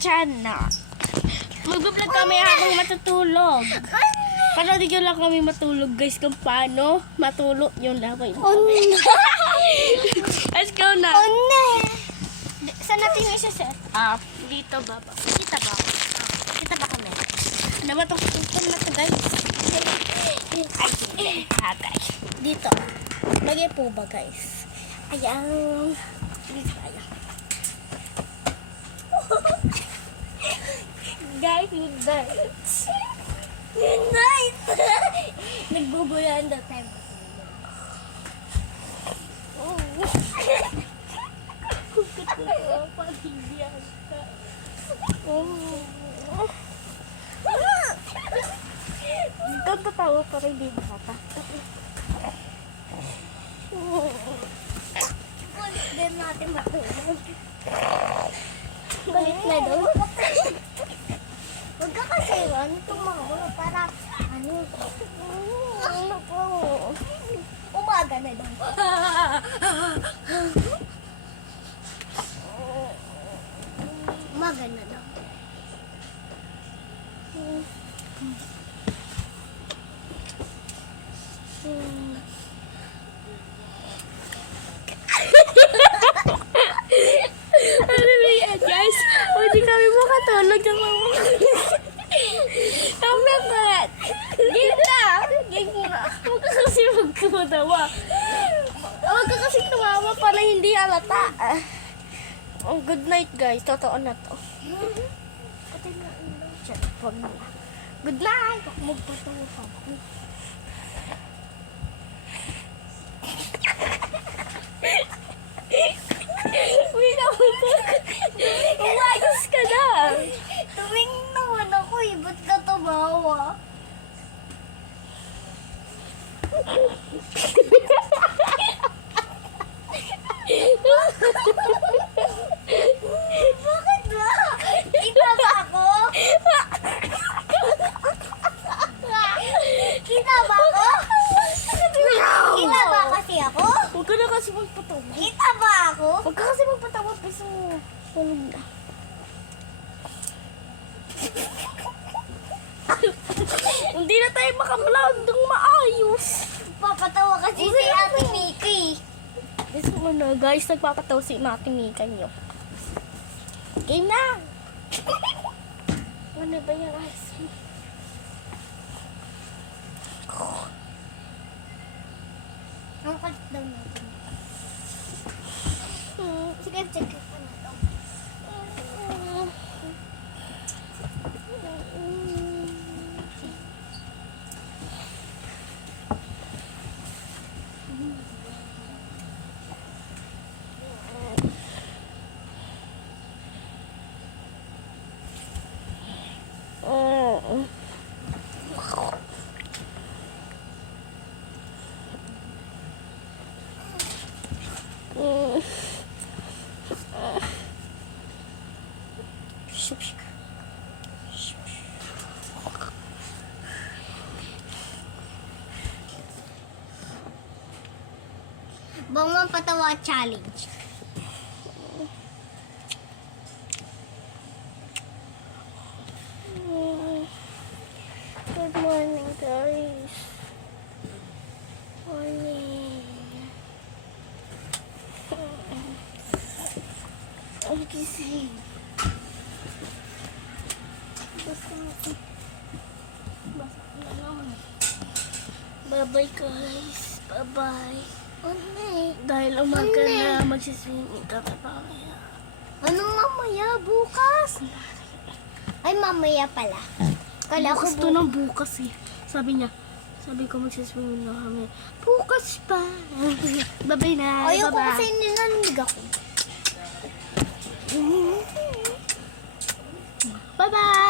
tiyan na. Mag-vlog kami habang matutulog. Para di lang kami matulog guys kung paano matulog yung laway. Let's go na. Saan natin isa-set up? Dito baba. Kita ba? Kita ba kami? Ano ba itong tutun na ito guys? Ay, guys. Dito. Lagay po ba guys? Ayan. Dito tayo. Guys, good night. Good night! Nagbubulan daw tayo. Tatawa pa rin din bata. Kulit din natin matulog. Kulit na doon. Huwag ka kasi tumawa para ano po. Umaga na doon. Umaga na daw. Ano ba yan guys? Hindi kami makatulog ng mga naman. Game na. Game na. Huwag ka kasi magkumadawa. Huwag ka kasi tumawa para hindi halata. Oh, good night guys. Totoo na to. Patay na ilaw dyan. Huwag na. Good night. Huwag magpatawa pa. Uy, umayos ka na. Tumingin naman ako eh. Ba't ka tumawa? Bakit ba? Kita ba ako? Kita ba ako? Kita ba kasi ako? Huwag ka na kasi magpatawa. Kita ba ako? Huwag ka kasi magpatawa. Piso tulog na. Hindi na tayo makablog ng maayos. Papatawa kasi si Ate Miki. Gusto mo na guys, nagpapatawa si Ate Mika niyo. Game na! Ano ba yung ice cream? Ang kalit daw natin. Sige, check it pa na ito. Bawang patawa challenge. Good morning, guys. Morning. I'm gising. Bye-bye, guys. Bye-bye. Dahil umaga na, magsiswimming kami mamaya. Anong mamaya? Bukas? Ay, mamaya pala. Kala ko bukas to ng bukas eh. Sabi ko magsiswimming na kami. Bukas pa. Bye-bye na. Ayoko kasi ninanig ako. Bye-bye.